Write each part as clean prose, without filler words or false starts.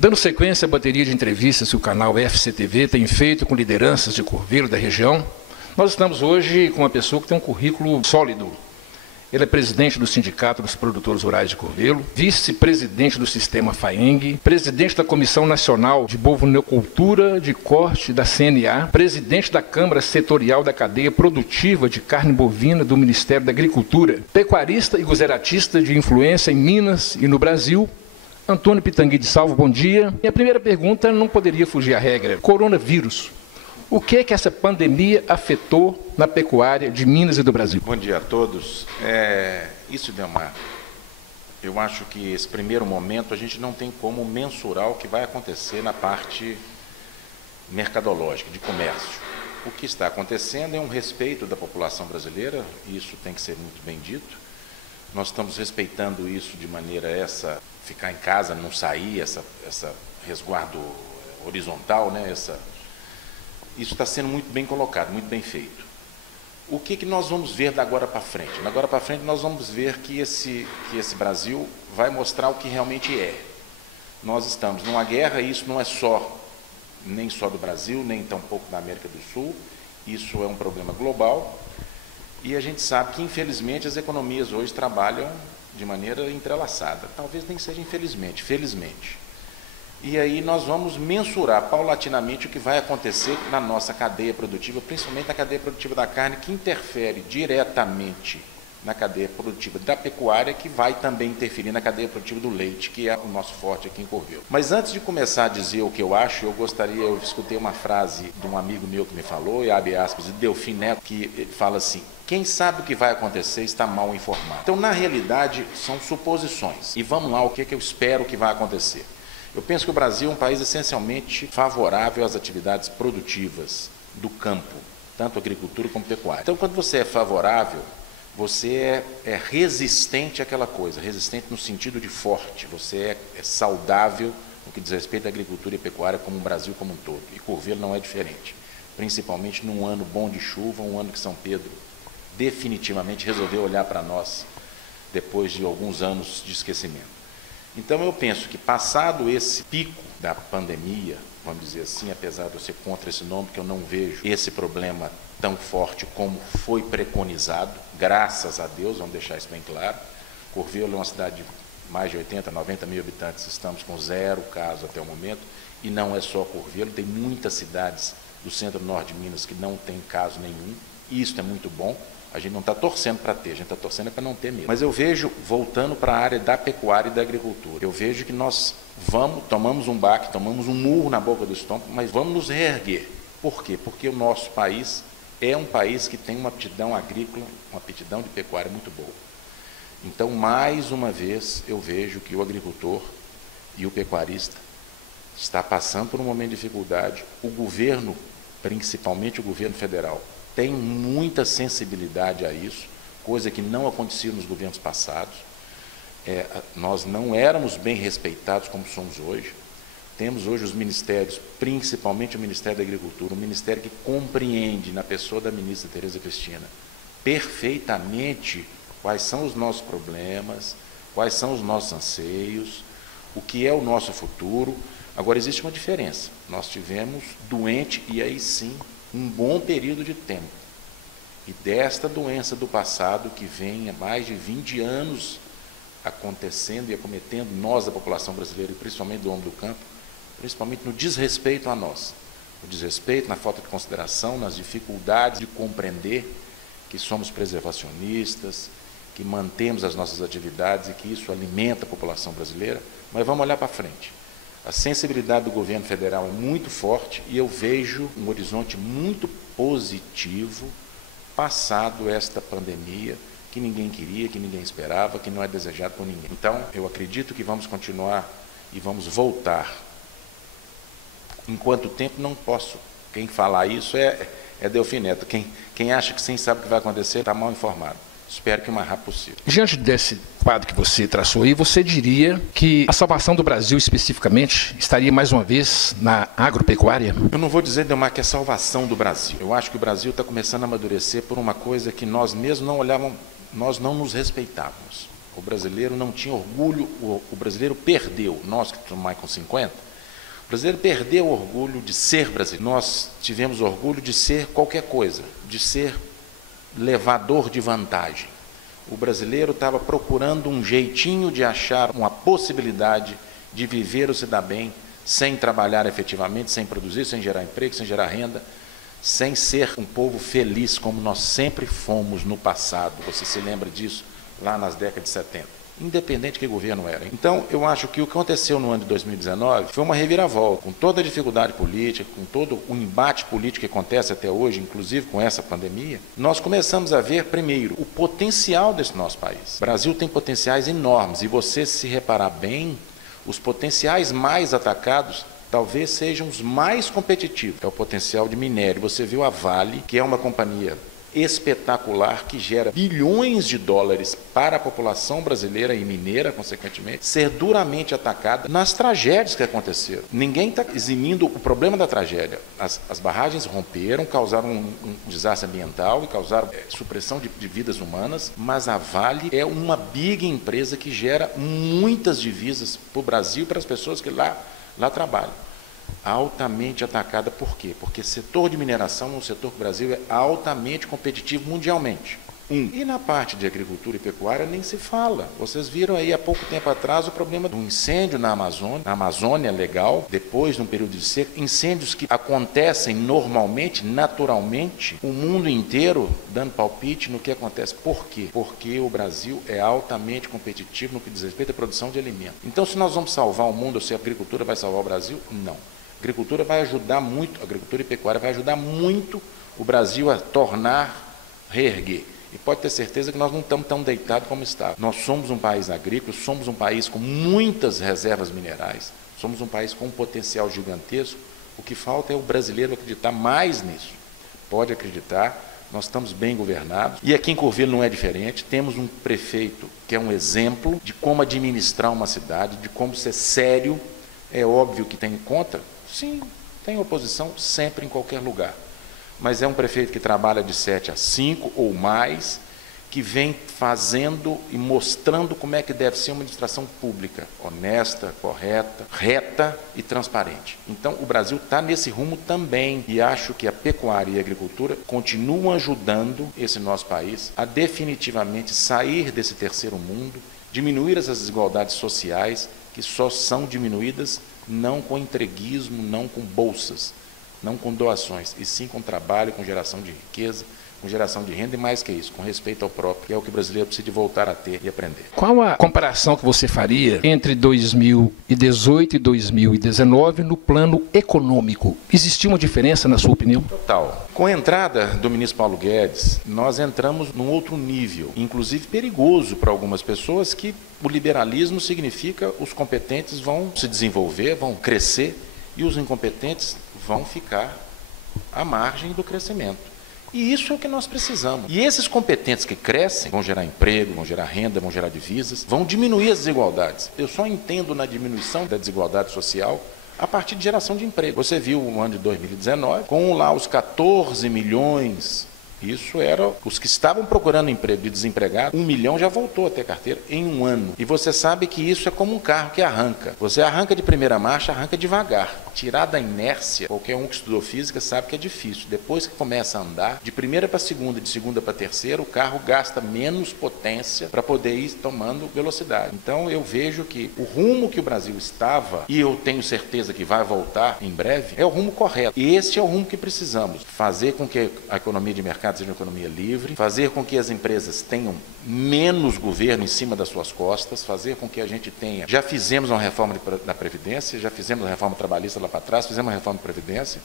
Dando sequência à bateria de entrevistas que o canal FCTV tem feito com lideranças de Corvelo da região, nós estamos hoje com uma pessoa que tem um currículo sólido. Ele é presidente do Sindicato dos Produtores Rurais de Corvelo, vice-presidente do Sistema FAENG, presidente da Comissão Nacional de Bovinocultura de Corte da CNA, presidente da Câmara Setorial da Cadeia Produtiva de Carne Bovina do Ministério da Agricultura, pecuarista e guzeratista de influência em Minas e no Brasil, Antônio Pitangui de Salvo, bom dia. Minha primeira pergunta não poderia fugir à regra. Coronavírus. O que é que essa pandemia afetou na pecuária de Minas e do Brasil? Bom dia a todos. Isso deu uma... Eu acho que esse primeiro momento a gente não tem como mensurar o que vai acontecer na parte mercadológica, de comércio. O que está acontecendo é um respeito da população brasileira, e isso tem que ser muito bem dito. Nós estamos respeitando isso de maneira ficar em casa, não sair, essa resguardo horizontal, né? Isso está sendo muito bem colocado, muito bem feito. O que nós vamos ver da agora para frente? Da agora para frente nós vamos ver que esse Brasil vai mostrar o que realmente é. Nós estamos numa guerra, e isso não é nem só do Brasil, nem tampouco da América do Sul, isso é um problema global. E a gente sabe que, infelizmente, as economias hoje trabalham de maneira entrelaçada. Talvez nem seja infelizmente, felizmente. E aí nós vamos mensurar paulatinamente o que vai acontecer na nossa cadeia produtiva, principalmente na cadeia produtiva da carne, que interfere diretamente na cadeia produtiva da pecuária, que vai também interferir na cadeia produtiva do leite, que é o nosso forte aqui em Corvelo. Mas antes de começar a dizer o que eu acho, eu escutei uma frase de um amigo meu que me falou, e abre aspas, de Delfim Neto, que ele fala assim: quem sabe o que vai acontecer está mal informado. Então, na realidade, são suposições. E vamos lá, o que eu espero que vai acontecer. Eu penso que o Brasil é um país essencialmente favorável às atividades produtivas do campo, tanto agricultura como pecuária. Então, quando você é favorável, você é resistente àquela coisa, resistente no sentido de forte, você é saudável no que diz respeito à agricultura e pecuária como o Brasil como um todo. E Corvelo não é diferente, principalmente num ano bom de chuva, um ano que São Pedro definitivamente resolveu olhar para nós depois de alguns anos de esquecimento. Então eu penso que, passado esse pico da pandemia, vamos dizer assim, apesar de eu ser contra esse nome, que eu não vejo esse problema tão forte como foi preconizado, graças a Deus, vamos deixar isso bem claro. Corvelo é uma cidade de mais de 80, 90 mil habitantes, estamos com 0 casos até o momento, e não é só Corvelo, tem muitas cidades do centro-norte de Minas que não tem caso nenhum, e isso é muito bom. A gente não está torcendo para ter, a gente está torcendo para não ter mesmo. Mas eu vejo, voltando para a área da pecuária e da agricultura, eu vejo que nós tomamos um baque, tomamos um murro na boca do estômago, mas vamos nos reerguer. Por quê? Porque o nosso país é um país que tem uma aptidão agrícola, uma aptidão de pecuária muito boa. Então, mais uma vez, eu vejo que o agricultor e o pecuarista está passando por um momento de dificuldade. O governo, principalmente o governo federal, tem muita sensibilidade a isso, coisa que não acontecia nos governos passados. Nós não éramos bem respeitados como somos hoje. Temos hoje os ministérios, principalmente o Ministério da Agricultura, um ministério que compreende, na pessoa da ministra Tereza Cristina, perfeitamente quais são os nossos problemas, quais são os nossos anseios, o que é o nosso futuro. Agora, existe uma diferença. Nós tivemos doente, e aí sim, um bom período de tempo. E desta doença do passado, que vem há mais de 20 anos acontecendo e acometendo nós, a população brasileira, e principalmente do homem do campo, principalmente no desrespeito a nós. No desrespeito, na falta de consideração, nas dificuldades de compreender que somos preservacionistas, que mantemos as nossas atividades e que isso alimenta a população brasileira. Mas vamos olhar para frente. A sensibilidade do governo federal é muito forte e eu vejo um horizonte muito positivo passado esta pandemia, que ninguém queria, que ninguém esperava, que não é desejado por ninguém. Então, eu acredito que vamos continuar e vamos voltar. Em quanto tempo, não posso. Quem falar isso é Delfim Neto. Quem acha que sim sabe o que vai acontecer está mal informado. Espero que o mais rápido possível. Diante desse quadro que você traçou aí, você diria que a salvação do Brasil, especificamente, estaria mais uma vez na agropecuária? Eu não vou dizer, Delmar, que é a salvação do Brasil. Eu acho que o Brasil está começando a amadurecer por uma coisa que nós mesmos não olhávamos, nós não nos respeitávamos. O brasileiro não tinha orgulho, o brasileiro perdeu, nós que estamos mais com 50, O brasileiro perdeu o orgulho de ser brasileiro. Nós tivemos orgulho de ser qualquer coisa, de ser levador de vantagem. O brasileiro estava procurando um jeitinho de achar uma possibilidade de viver ou se dar bem, sem trabalhar efetivamente, sem produzir, sem gerar emprego, sem gerar renda, sem ser um povo feliz como nós sempre fomos no passado. Você se lembra disso lá nas décadas de 70. Independente de que governo era. Então, eu acho que o que aconteceu no ano de 2019 foi uma reviravolta, com toda a dificuldade política, com todo o embate político que acontece até hoje, inclusive com essa pandemia, nós começamos a ver, primeiro, o potencial desse nosso país. O Brasil tem potenciais enormes, e você, se reparar bem, os potenciais mais atacados talvez sejam os mais competitivos. É o potencial de minério. Você viu a Vale, que é uma companhia espetacular, que gera bilhões de dólares para a população brasileira e mineira, consequentemente, ser duramente atacada nas tragédias que aconteceram. Ninguém está eximindo o problema da tragédia. As barragens romperam, causaram um desastre ambiental e causaram supressão de vidas humanas, mas a Vale é uma big empresa que gera muitas divisas para o Brasil e para as pessoas que lá trabalham. Altamente atacada, por quê? Porque setor de mineração é um setor que o Brasil é altamente competitivo mundialmente. E na parte de agricultura e pecuária nem se fala. Vocês viram aí há pouco tempo atrás o problema do incêndio na Amazônia legal, depois de um período de seca, incêndios que acontecem normalmente, naturalmente, o mundo inteiro dando palpite no que acontece. Por quê? Porque o Brasil é altamente competitivo no que diz respeito à produção de alimentos. Então, se nós vamos salvar o mundo, ou se a agricultura vai salvar o Brasil, não. A agricultura vai ajudar muito, a agricultura e pecuária vai ajudar muito o Brasil a reerguer. E pode ter certeza que nós não estamos tão deitados como está. Nós somos um país agrícola, somos um país com muitas reservas minerais, somos um país com um potencial gigantesco. O que falta é o brasileiro acreditar mais nisso. Pode acreditar, nós estamos bem governados. E aqui em Curvelo não é diferente. Temos um prefeito que é um exemplo de como administrar uma cidade, de como ser sério. É óbvio que tem contra. Sim, tem oposição sempre em qualquer lugar. Mas é um prefeito que trabalha de 7 a 5 ou mais, que vem fazendo e mostrando como é que deve ser uma administração pública, honesta, correta, reta e transparente. Então, o Brasil está nesse rumo também, e acho que a pecuária e a agricultura continuam ajudando esse nosso país a definitivamente sair desse terceiro mundo, diminuir essas desigualdades sociais, que só são diminuídas não com entreguismo, não com bolsas, não com doações, e sim com trabalho, com geração de riqueza, com geração de renda e mais que isso, com respeito ao próprio, que é o que o brasileiro precisa de voltar a ter e aprender. Qual a comparação que você faria entre 2018 e 2019 no plano econômico? Existiu uma diferença, na sua opinião? Total. Com a entrada do ministro Paulo Guedes, nós entramos num outro nível, inclusive perigoso para algumas pessoas, que o liberalismo significa os competentes vão se desenvolver, vão crescer, e os incompetentes vão ficar à margem do crescimento. E isso é o que nós precisamos. E esses competentes que crescem vão gerar emprego, vão gerar renda, vão gerar divisas, vão diminuir as desigualdades. Eu só entendo na diminuição da desigualdade social a partir de geração de emprego. Você viu o ano de 2019, com lá os 14 milhões, isso era os que estavam procurando emprego de desempregado, 1 milhão já voltou a ter carteira em um ano. E você sabe que isso é como um carro que arranca. Você arranca de primeira marcha, arranca devagar. Tirar da inércia, qualquer um que estudou física sabe que é difícil. Depois que começa a andar, de primeira para segunda, de segunda para terceira, o carro gasta menos potência para poder ir tomando velocidade. Então eu vejo que o rumo que o Brasil estava, e eu tenho certeza que vai voltar em breve, é o rumo correto. E este é o rumo que precisamos. Fazer com que a economia de mercado seja uma economia livre, fazer com que as empresas tenham menos governo em cima das suas costas, fazer com que a gente tenha... Já fizemos uma reforma da Previdência, já fizemos uma reforma trabalhista lá para trás, fizemos uma reforma da Previdência,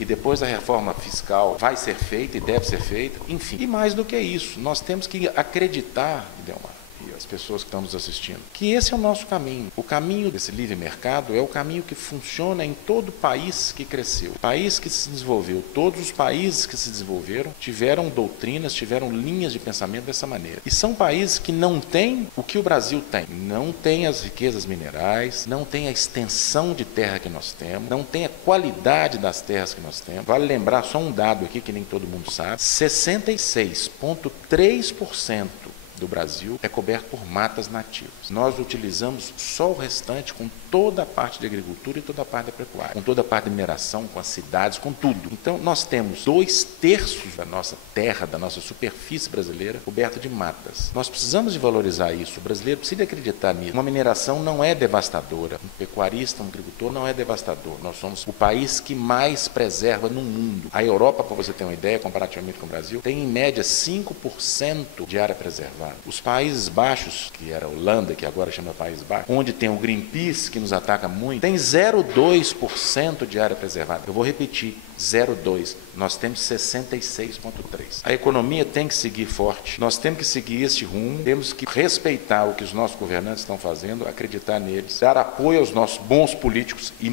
e depois a reforma fiscal vai ser feita e deve ser feita, enfim. E mais do que isso, nós temos que acreditar, Delmar, e as pessoas que estão nos assistindo, que esse é o nosso caminho. O caminho desse livre mercado é o caminho que funciona em todo país que cresceu, país que se desenvolveu. Todos os países que se desenvolveram tiveram doutrinas, tiveram linhas de pensamento dessa maneira. E são países que não têm o que o Brasil tem. Não tem as riquezas minerais, não tem a extensão de terra que nós temos, não tem a qualidade das terras que nós temos. Vale lembrar só um dado aqui que nem todo mundo sabe: 66,3% do Brasil é coberto por matas nativas. Nós utilizamos só o restante com toda a parte de agricultura e toda a parte da pecuária, com toda a parte de mineração, com as cidades, com tudo. Então, nós temos 2/3 da nossa terra, da nossa superfície brasileira, coberta de matas. Nós precisamos de valorizar isso. O brasileiro precisa acreditar nisso. Uma mineração não é devastadora. Um pecuarista, um agricultor não é devastador. Nós somos o país que mais preserva no mundo. A Europa, para você ter uma ideia, comparativamente com o Brasil, tem em média 5% de área preservada. Os Países Baixos, que era a Holanda, que agora chama Países Baixos, onde tem o Greenpeace, que nos ataca muito, tem 0,2% de área preservada. Eu vou repetir, 0,2%. Nós temos 66,3%. A economia tem que seguir forte. Nós temos que seguir este rumo, temos que respeitar o que os nossos governantes estão fazendo, acreditar neles, dar apoio aos nossos bons políticos, e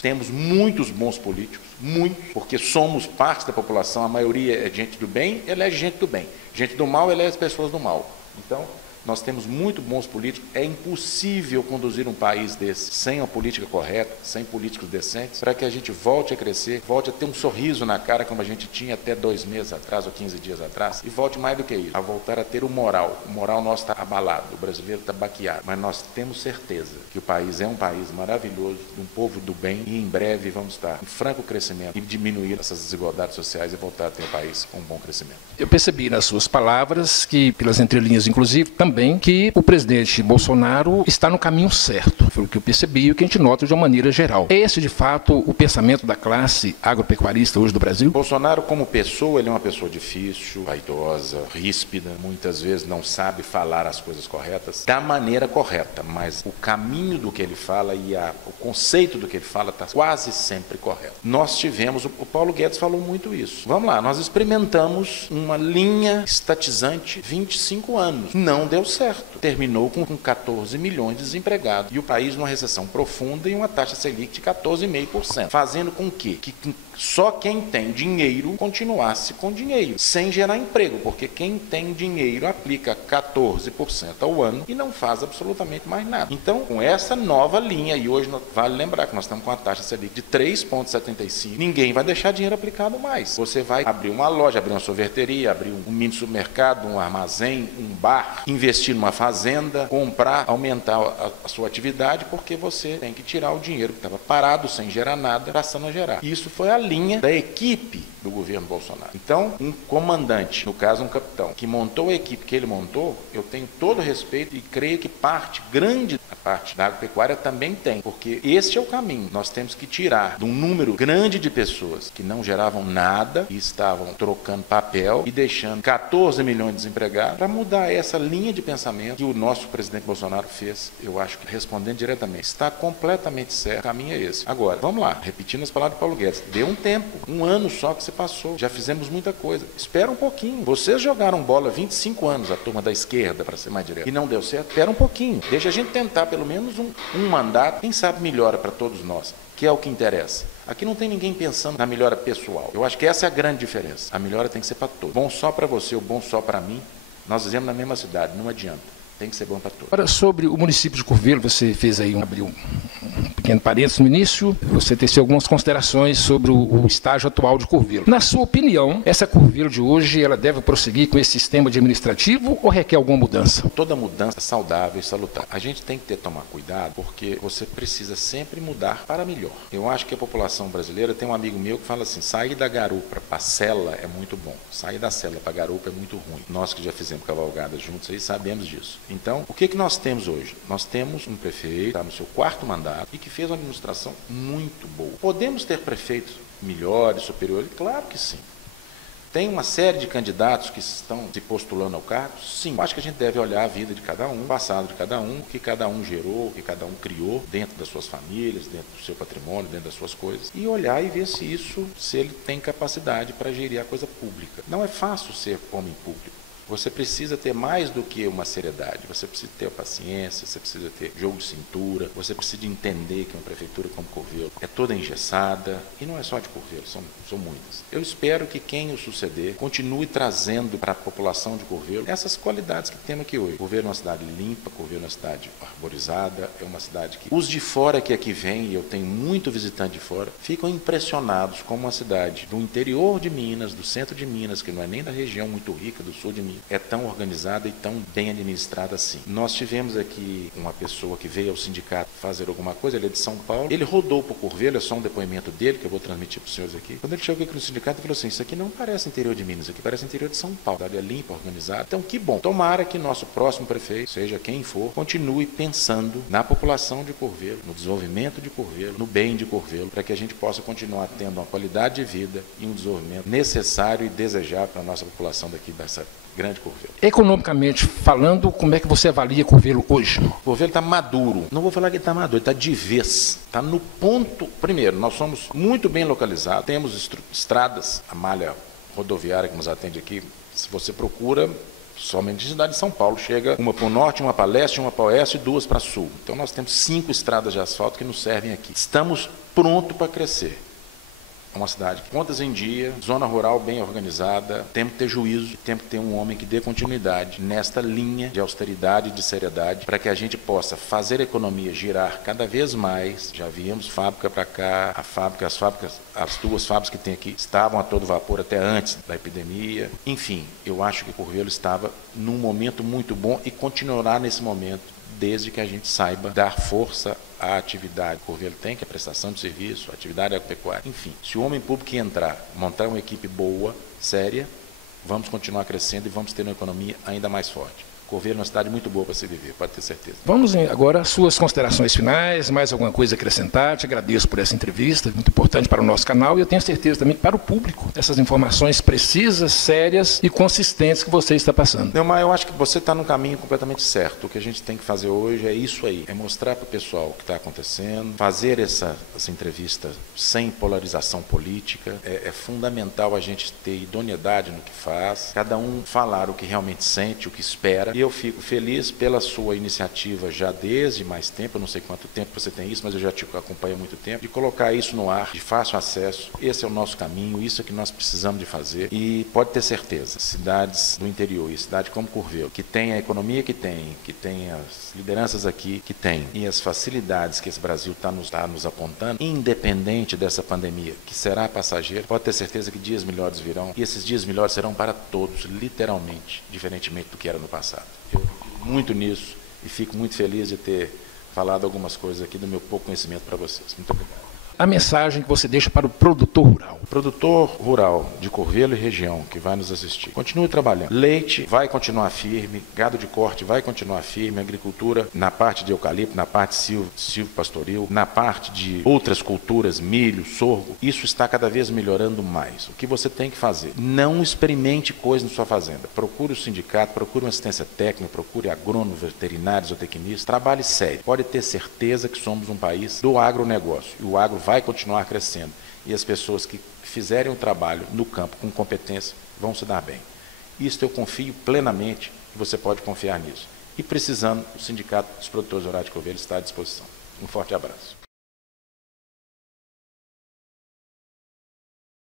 temos muitos bons políticos, muitos, porque somos parte da população, a maioria é gente do bem, elege gente do bem. Gente do mal, elege as pessoas do mal. Então, nós temos muito bons políticos. É impossível conduzir um país desse sem uma política correta, sem políticos decentes, para que a gente volte a crescer, volte a ter um sorriso na cara como a gente tinha até 2 meses atrás ou 15 dias atrás, e volte mais do que isso, a voltar a ter o moral. O moral nosso está abalado, o brasileiro está baqueado, mas nós temos certeza que o país é um país maravilhoso, de um povo do bem, e em breve vamos estar em franco crescimento e diminuir essas desigualdades sociais e voltar a ter um país com um bom crescimento. Eu percebi nas suas palavras, que pelas entrelinhas inclusive, também que o presidente Bolsonaro está no caminho certo. Foi o que eu percebi e o que a gente nota de uma maneira geral. É esse, de fato, o pensamento da classe agropecuarista hoje do Brasil? Bolsonaro, como pessoa, ele é uma pessoa difícil, vaidosa, ríspida, muitas vezes não sabe falar as coisas corretas da maneira correta, mas o caminho do que ele fala e o conceito do que ele fala está quase sempre correto. Nós tivemos, o Paulo Guedes falou muito isso. Vamos lá, nós experimentamos uma linha estatizante 25 anos. Não deu certo. Terminou com 14 milhões de desempregados. E o país numa recessão profunda e uma taxa Selic de 14,5%. Fazendo com que só quem tem dinheiro continuasse com dinheiro, sem gerar emprego, porque quem tem dinheiro aplica 14% ao ano e não faz absolutamente mais nada. Então, com essa nova linha, e hoje vale lembrar que nós estamos com a taxa Selic de 3,75%, ninguém vai deixar dinheiro aplicado mais. Você vai abrir uma loja, abrir uma sorveteria, abrir um mini supermercado, um armazém, um bar, investir numa fazenda, comprar, aumentar a sua atividade, porque você tem que tirar o dinheiro que estava parado, sem gerar nada, passando a gerar. Isso foi a linha da equipe do governo Bolsonaro. Então, um comandante, no caso um capitão, que montou a equipe que ele montou, eu tenho todo o respeito e creio que grande parte da agropecuária também tem, porque este é o caminho. Nós temos que tirar de um número grande de pessoas que não geravam nada e estavam trocando papel e deixando 14 milhões de desempregados, para mudar essa linha de pensamento que o nosso presidente Bolsonaro fez. Eu acho que, respondendo diretamente, está completamente certo, o caminho é esse. Agora, vamos lá, repetindo as palavras de Paulo Guedes, deu um tempo, 1 ano só que você passou, já fizemos muita coisa, espera um pouquinho. Vocês jogaram bola 25 anos, a turma da esquerda, para ser mais direto, e não deu certo, espera um pouquinho, deixa a gente tentar pelo menos um mandato, quem sabe melhora para todos nós, que é o que interessa. Aqui não tem ninguém pensando na melhora pessoal. Eu acho que essa é a grande diferença. A melhora tem que ser para todos. Bom só para você, o bom só para mim, nós vivemos na mesma cidade, não adianta. Tem que ser bom para todos. Agora, sobre o município de Curvelo, você fez aí abriu um pequeno parênteses no início, você teceu algumas considerações sobre o estágio atual de Curvelo. Na sua opinião, essa Curvelo de hoje, ela deve prosseguir com esse sistema administrativo ou requer alguma mudança? Toda mudança é saudável e salutar. A gente tem que tomar cuidado, porque você precisa sempre mudar para melhor. Eu acho que a população brasileira, tem um amigo meu que fala assim, sair da garupa para a cela é muito bom, sair da cela para a garupa é muito ruim. Nós que já fizemos cavalgada juntos aí sabemos disso. Então, o que nós temos hoje? Nós temos um prefeito que está no seu 4º mandato e que fez uma administração muito boa. Podemos ter prefeitos melhores, superiores? Claro que sim. Tem uma série de candidatos que estão se postulando ao cargo? Sim. Eu acho que a gente deve olhar a vida de cada um, o passado de cada um, o que cada um gerou, o que cada um criou dentro das suas famílias, dentro do seu patrimônio, dentro das suas coisas, e olhar e ver se ele tem capacidade para gerir a coisa pública. Não é fácil ser homem público. Você precisa ter mais do que uma seriedade, você precisa ter paciência, você precisa ter jogo de cintura, você precisa entender que uma prefeitura como Curvelo é toda engessada, e não é só de Curvelo, são muitas. Eu espero que quem o suceder continue trazendo para a população de Curvelo essas qualidades que temos aqui hoje. Curvelo é uma cidade limpa, Curvelo é uma cidade arborizada, é uma cidade que os de fora que aqui vêm, e eu tenho muito visitante de fora, ficam impressionados com uma cidade do interior de Minas, do centro de Minas, que não é nem da região muito rica do sul de Minas, é tão organizada e tão bem administrada assim. Nós tivemos aqui uma pessoa que veio ao sindicato fazer alguma coisa, ele é de São Paulo, ele rodou para o Curvelo, é só um depoimento dele, que eu vou transmitir para os senhores aqui. Quando ele chegou aqui no sindicato, ele falou assim, isso aqui não parece interior de Minas, isso aqui parece interior de São Paulo, a área limpa, organizada. Então, que bom. Tomara que nosso próximo prefeito, seja quem for, continue pensando na população de Curvelo, no desenvolvimento de Curvelo, no bem de Curvelo, para que a gente possa continuar tendo uma qualidade de vida e um desenvolvimento necessário e desejável para a nossa população daqui dessa grande Curvelo. Economicamente falando, como é que você avalia Curvelo hoje? Curvelo está maduro. Não vou falar que ele está maduro, ele está de vez. Está no ponto. Primeiro, nós somos muito bem localizados, temos estradas, a malha rodoviária que nos atende aqui, se você procura, somente de cidade de São Paulo, chega uma para o norte, uma para leste, uma para o oeste e duas para sul. Então nós temos 5 estradas de asfalto que nos servem aqui. Estamos prontos para crescer. É uma cidade que contas em dia, zona rural bem organizada, temos que ter juízo, temos que ter um homem que dê continuidade nesta linha de austeridade e de seriedade para que a gente possa fazer a economia girar cada vez mais. Já viemos fábrica para cá, as 2 fábricas que tem aqui estavam a todo vapor até antes da epidemia. Enfim, eu acho que Curvelo estava num momento muito bom e continuará nesse momento, desde que a gente saiba dar força à atividade que Curvelo tem, que é a prestação de serviço, a atividade agropecuária. Enfim, se o homem público entrar, montar uma equipe boa, séria, vamos continuar crescendo e vamos ter uma economia ainda mais forte. Curvelo é uma cidade muito boa para se viver, pode ter certeza. Vamos agora às suas considerações finais, mais alguma coisa a acrescentar? Te agradeço por essa entrevista, muito importante para o nosso canal e eu tenho certeza também para o público, essas informações precisas, sérias e consistentes que você está passando. Neumar, eu acho que você está no caminho completamente certo. O que a gente tem que fazer hoje é isso aí, é mostrar para o pessoal o que está acontecendo, fazer essa entrevista sem polarização política. É fundamental a gente ter idoneidade no que faz, cada um falar o que realmente sente, o que espera. E eu fico feliz pela sua iniciativa já desde mais tempo, eu não sei quanto tempo você tem isso, mas eu já te acompanho há muito tempo, de colocar isso no ar, de fácil acesso. Esse é o nosso caminho, isso é que nós precisamos de fazer. E pode ter certeza, cidades do interior e cidade como Curvelo, que tem a economia que tem as lideranças aqui que tem, e as facilidades que esse Brasil está nos apontando, independente dessa pandemia, que será passageira, pode ter certeza que dias melhores virão, e esses dias melhores serão para todos, literalmente, diferentemente do que era no passado. Eu acredito muito nisso e fico muito feliz de ter falado algumas coisas aqui do meu pouco conhecimento para vocês. Muito obrigado. A mensagem que você deixa para o produtor rural. O produtor rural de Curvelo e região que vai nos assistir, continue trabalhando. Leite vai continuar firme, gado de corte vai continuar firme, agricultura na parte de eucalipto, na parte silvopastoril, na parte de outras culturas, milho, sorgo, isso está cada vez melhorando mais. O que você tem que fazer? Não experimente coisas na sua fazenda. Procure o sindicato, procure uma assistência técnica, procure agrônomos, veterinários, zootecnistas, trabalhe sério. Pode ter certeza que somos um país do agronegócio e o agro vai continuar crescendo e as pessoas que fizerem o trabalho no campo com competência vão se dar bem. Isso eu confio plenamente e você pode confiar nisso. E precisando, o Sindicato dos Produtores Rurais de Curvelo está à disposição. Um forte abraço.